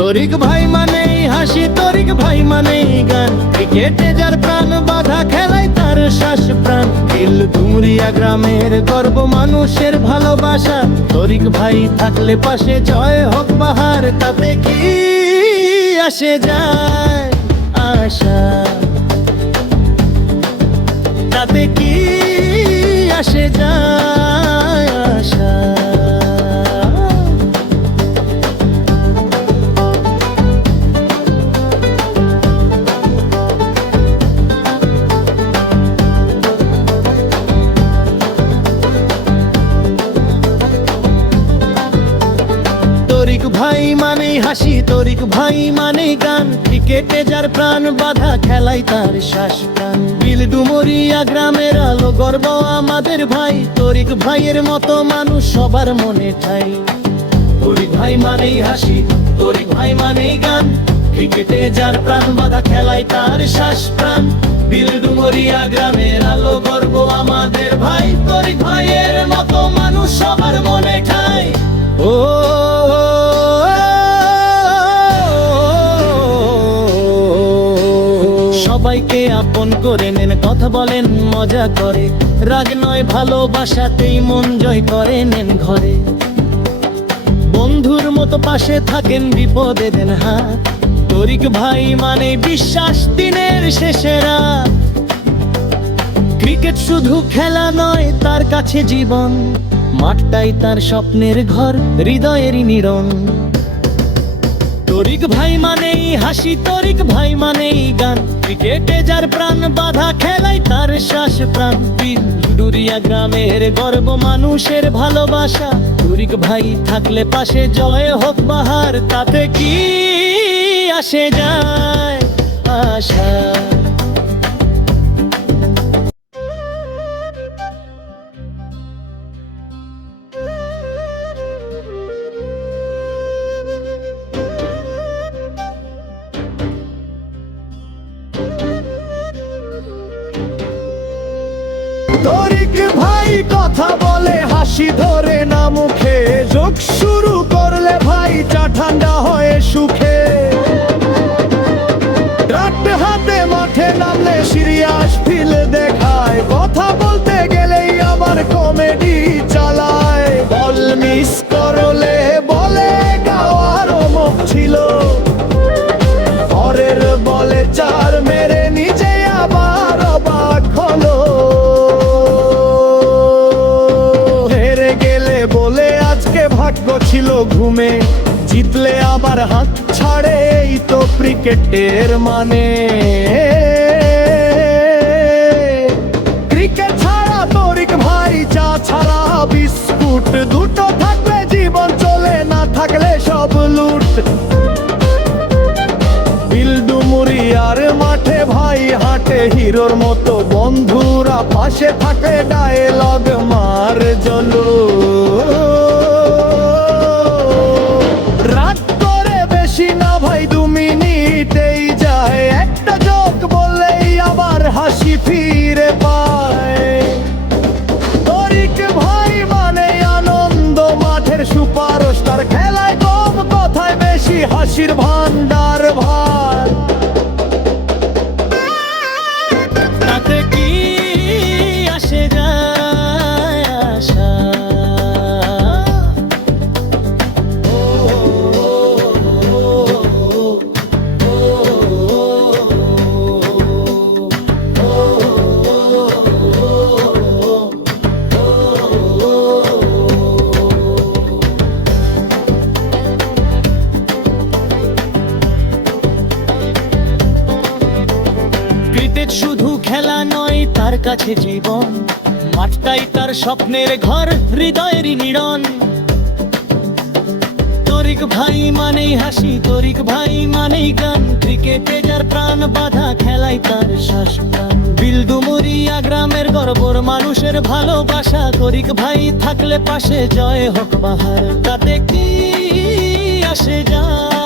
তরিক ভাই মানেই হাসি, তরিক ভাই মানেই গান। ক্রিকেটে যার প্রাণ, বাধা খেলায় তার শ্বাস প্রাণ। দিল ডুমরিয়া গ্রামের গর্ব মানুষের ভালোবাসা। তরিক ভাই থাকলে পাশে জয় হোক বাহার, তাতে কি আসে যায় আশা? তাতে কি হাসি, তরিক ভাই মানেই গান। ক্রিকেটে যার প্রাণ, বাধা খেলাই তার শ্বাস প্রাণ। বিল ডুমরিয়া গ্রামের আলো, গর্ব আমাদের ভাই। তরিক ভাইয়ের মতো মানুষ সবার মনে ঠাই। তরিক ভাই মানেই হাসি, তরিক ভাই মানেই গান। ক্রিকেটে যার প্রাণ, বাধা খেলাই তার শ্বাস প্রাণ। বিল ডুমরিয়া গ্রামের আলো, গর্ব আমাদের ভাই। তরিক ভাইয়ের মতো মানুষ সবার মনে ঠাই। ও কথা বলেন, মজা করে। রাগ নয়, ভালোবাসাতেই মন জয় করে, নেন ঘরে। বন্ধুর মতো পাশে থাকেন, বিপদে দেন হাত। তরিক ভাই মানে বিশ্বাস, দিনের শেষেরা ক্রিকেট শুধু খেলা নয়, তার কাছে জীবন। মাঠটাই তার স্বপ্নের ঘর, হৃদয়েরই নিরন তরিক ভাই মানেই হাসি, তরিক ভাই মানেই গান। ক্রিকেটে যার প্রাণ, বাধা খেলাই তার শ্বাস প্রাণ ডুরিয়া গ্রামের গর্ব মানুষের ভালোবাসা। তরিক ভাই থাকলে পাশে জয় হোক বাহার, তাতে কি আসে যায় আশা? তরিক ভাই কথা বলে, হাসি ধরে না মুখে। যোগ শুরু করলে ভাই চা ঠান্ডা হয়ে সুখে। ভাগ্য ছিল ঘুমে, জিতলে আবার হাত ছাড়ে এই তো ক্রিকেটের মানে। ক্রিকেট ছাড়া তরিক ভাই, চা ছাড়া বিস্কুট, দুটো থাকলে জীবন চলে, না থাকলে সব লুট। বিলডুমুরিয়ার মাঠে ভাই, হাঁটে হিরোর মতো বন্ধুরা পাশে থাকে ডায়লগ মার ফিরে পায়। তরিক ভাই মানে আনন্দ, মাঠের সুপারস্টার। খেলায় কম কথায় বেশি হাসির ভান্ডার ভার খেলা নয় তার কাছে জীবন, মাঠটাই তার স্বপ্নের ঘর, হৃদয়েরই নিড়ন তরিক ভাই মানেই হাসি, তরিক ভাই মানেই গান। ক্রিকেটে যার প্রাণ বাধা, খেলাই তার শ্বাস বিলদুমুরিয়া গ্রামের গর্বর মানুষের ভালোবাসা, তরিক ভাই থাকলে পাশে জয় হোক বাহার। তাতে কি আসে যায়?